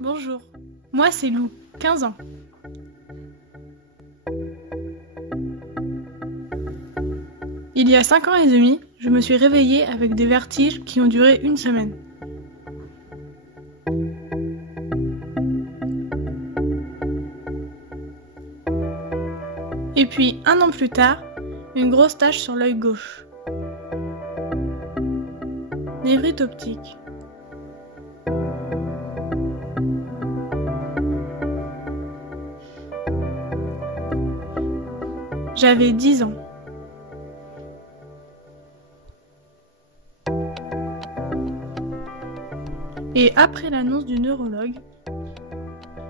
Bonjour, moi c'est Lou, 15 ans. Il y a 5 ans et demi, je me suis réveillée avec des vertiges qui ont duré une semaine. Et puis, 1 an plus tard, une grosse tache sur l'œil gauche. Névrite optique. J'avais 10 ans. Et après l'annonce du neurologue,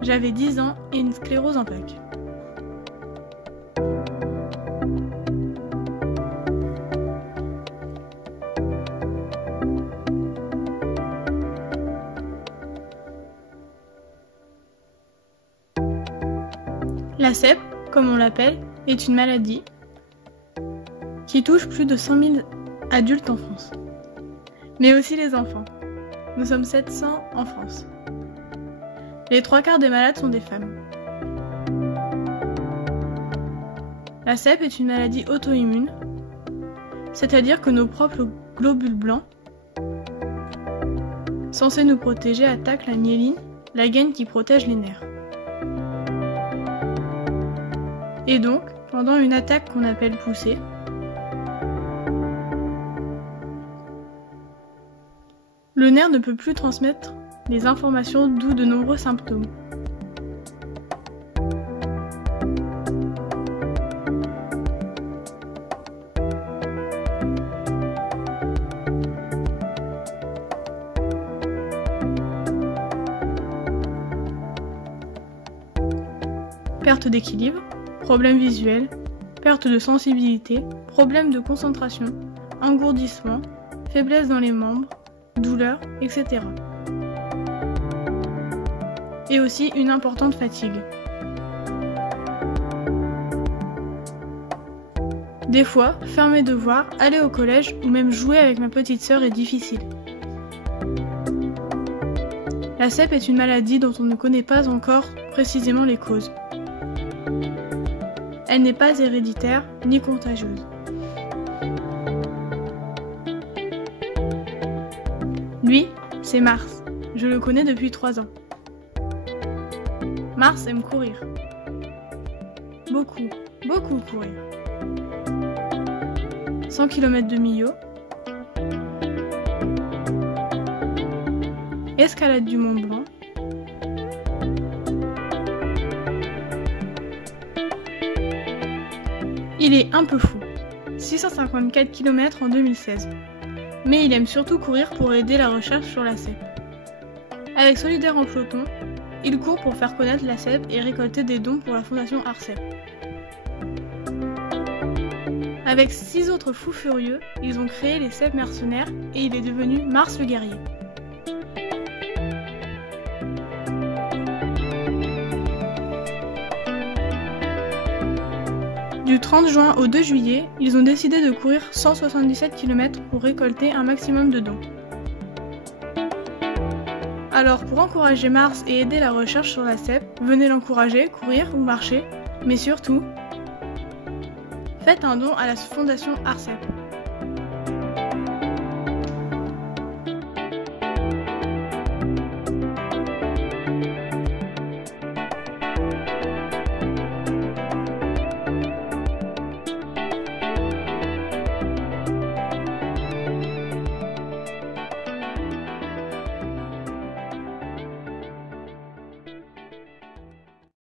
j'avais 10 ans et une sclérose en plaques. La CEP, comme on l'appelle, est une maladie qui touche plus de 100 000 adultes en France, mais aussi les enfants. Nous sommes 700 en France. Les 3/4 des malades sont des femmes. La CEP est une maladie auto-immune, c'est-à-dire que nos propres globules blancs, censés nous protéger, attaquent la myéline, la gaine qui protège les nerfs. Et donc, pendant une attaque qu'on appelle poussée, le nerf ne peut plus transmettre les informations, d'où de nombreux symptômes. Perte d'équilibre, problèmes visuels, perte de sensibilité, problèmes de concentration, engourdissement, faiblesse dans les membres, douleurs, etc. Et aussi une importante fatigue. Des fois, faire mes devoirs, aller au collège ou même jouer avec ma petite sœur est difficile. La CEP est une maladie dont on ne connaît pas encore précisément les causes. Elle n'est pas héréditaire ni contagieuse. Lui, c'est Mars. Je le connais depuis 3 ans. Mars aime courir. Beaucoup courir. 100 km de Millau. Escalade du Mont Blanc. Il est un peu fou. 654 km en 2016. Mais il aime surtout courir pour aider la recherche sur la CEP. Avec Solidaire en peloton, il court pour faire connaître la CEP et récolter des dons pour la fondation ARCEP. Avec 6 autres fous furieux, ils ont créé les CEP mercenaires et il est devenu Mars le guerrier. Du 30 juin au 2 juillet, ils ont décidé de courir 177 km pour récolter un maximum de dons. Alors pour encourager Mars et aider la recherche sur la CEP, venez l'encourager, courir ou marcher, mais surtout, faites un don à la fondation ARCEP.